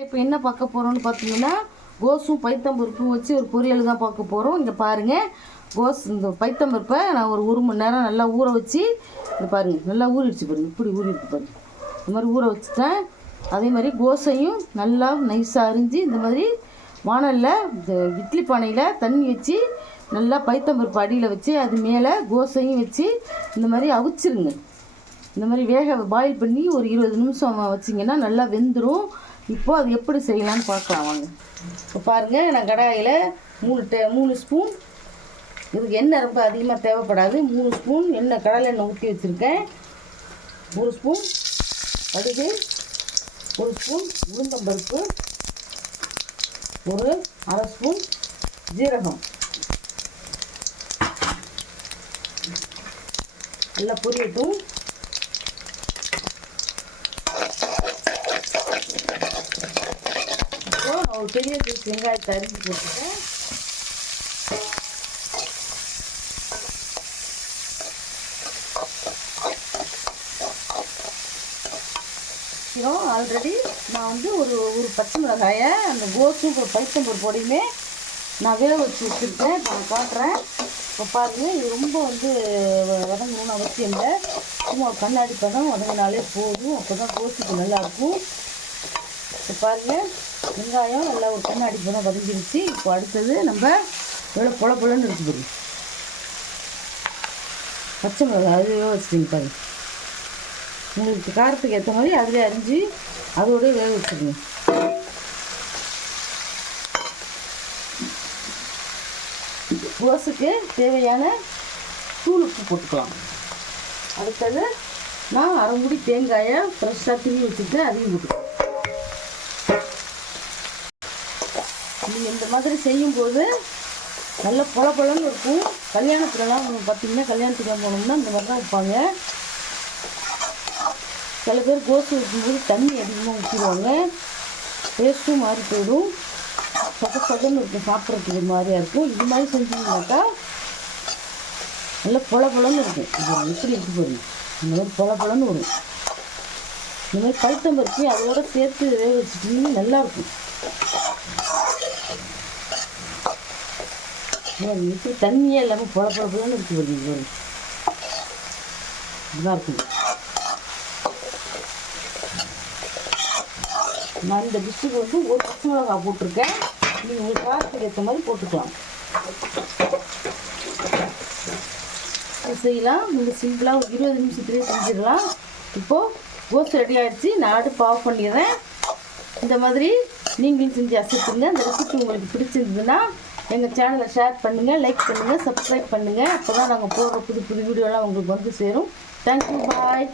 இப்போ என்ன பார்க்க போகிறோம்னு பார்த்தீங்கன்னா கோஸும் பைத்தம்பருப்பும் வச்சு ஒரு பொரியல் தான் பார்க்க போகிறோம். இங்கே பாருங்கள், இந்த பைத்தம்பருப்பை நான் ஒரு மணி நேரம் நல்லா ஊற வச்சு, இங்கே பாருங்கள் நல்லா ஊறிடுச்சு பாருங்கள், இப்படி ஊறிடுச்சு பாருங்கள். இந்த மாதிரி ஊற வச்சுட்டேன். அதே மாதிரி கோஸையும் நல்லா நைஸாக அரிஞ்சு இந்த மாதிரி வானலில் இந்த இட்லி பானையில் தண்ணி வச்சு நல்லா பைத்தம்பருப்பு அடியில் வச்சு அது மேலே கோஸையும் வச்சு இந்த மாதிரி அவிச்சிருங்க. இந்த மாதிரி பாயில் பண்ணி ஒரு 20 நிமிஷம் வச்சிங்கன்னா நல்லா வெந்துடும். இப்போது அது எப்படி செய்யலான்னு பார்க்கலாம் வாங்க. இப்போ பாருங்கள், நான் கடாயில் 3 ஸ்பூன், இதுக்கு எண்ணெய் ரொம்ப அதிகமாக தேவைப்படாது, 3 ஸ்பூன் எண்ணெய் கடலை எண்ணெய் ஊற்றி வச்சுருக்கேன். 1 ஸ்பூன் கடுகு, 1 ஸ்பூன் உளுந்தம்பருப்பு, ஒரு 1/2 ஸ்பூன் ஜீரகம் நல்லா பொரியட்டும். ஒரு பெரிய பீஸ் வெங்காயத்தை அரிஞ்சு போட்டுட்டேன். ஆல்ரெடி நான் வந்து ஒரு பச்சை மிளகாயை அந்த கோஸும் பைத்தம்பருப்பு பொடியுமே நான் வேக வச்சு வச்சுருக்கேன். இப்போ நான் காட்டுறேன். இப்போ பாருங்கள், இது ரொம்ப வதங்கணும்னு அவசியம் இல்லை, சும்மா கண்ணாடி பதம் வதங்கினாலே போதும். அப்போ தான் கோஸுக்கு நல்லாயிருக்கும். இப்போ பாருங்கள், வெங்காயம் நல்லா ஒரு கண்ணாடி பதம் வதங்கிடுச்சு. இப்போ அடுத்தது நம்ம எவ்வளோ பொலன்னு இருக்குது பாருங்க, பச்சை மிளகாய் அது வேக வச்சுட்டிங்க பாருங்க. உங்களுக்கு காரத்துக்கு ஏற்ற மாதிரி அதிலே அரிஞ்சு அதோடய வேக வச்சுருங்க. கோஸுக்கு தேவையான தூள் உப்பு போட்டுக்கலாம். அடுத்தது நான் 1/2 மூடி தேங்காயை ஃப்ரெஷ்ஷாக திரும்பி வச்சுட்டு அதையும் போட்டுக்கலாம். நீங்கள் இந்த மாதிரி செய்யும்போது நல்ல பொலன்னு இருக்கும். கல்யாணத்துலலாம் பார்த்திங்கன்னா, கல்யாணத்துக்கு போனோம்னா இந்த மாதிரி தான் வைப்பாங்க. சில பேர் கோஸ் வைக்கும்போது தண்ணி அதிகமாக ஊற்றிடுவாங்க, டேஸ்ட்டும் மாறி போயிடும், சொதன்னு இருக்கும், சாப்பிட்றதுக்கு மாதிரியாக இருக்கும். இது மாதிரி செஞ்சீங்கன்னாக்கா நல்லா பொலன்னு இருக்கும். இது எப்படி இருக்கு பாருங்க, இந்த மாதிரி பொலன்னு வரும். இந்த மாதிரி பைத்தம்பருப்பு அதோட சேர்த்து வேக வச்சுட்டிங்கன்னா நல்லாயிருக்கும். இப்படி தண்ணியே இல்லாமல் பொலன்னு இருக்கு பாருங்க, இதுதான் இருக்கும். நான் இந்த டிஷ்ஷுக்கு வந்து ஒரு பச்சை மிளகாய் போட்டிருக்கேன். நீங்கள் உங்களுக்கு காரத்துக்கு ஏற்ற மாதிரி போட்டுக்கலாம். செய்யலாம், நீங்கள் சிம்பிளாக ஒரு 20 நிமிஷத்துலேயே செஞ்சிடலாம். இப்போது கோஸ் ரெடி ஆகிடுச்சு. நான் அடுப்பு ஆஃப் பண்ணிடுறேன். இந்த மாதிரி நீங்களும் செஞ்சு அசைத்துங்க. இந்த ரெசிபி உங்களுக்கு பிடிச்சிருந்ததுன்னா எங்கள் சேனலை ஷேர் பண்ணுங்கள், லைக் பண்ணுங்கள், சப்ஸ்கிரைப் பண்ணுங்கள். அப்போ தான் நாங்கள் போடுற புது வீடியோலாம் உங்களுக்கு வந்து சேரும். தேங்க்யூ, பாய்.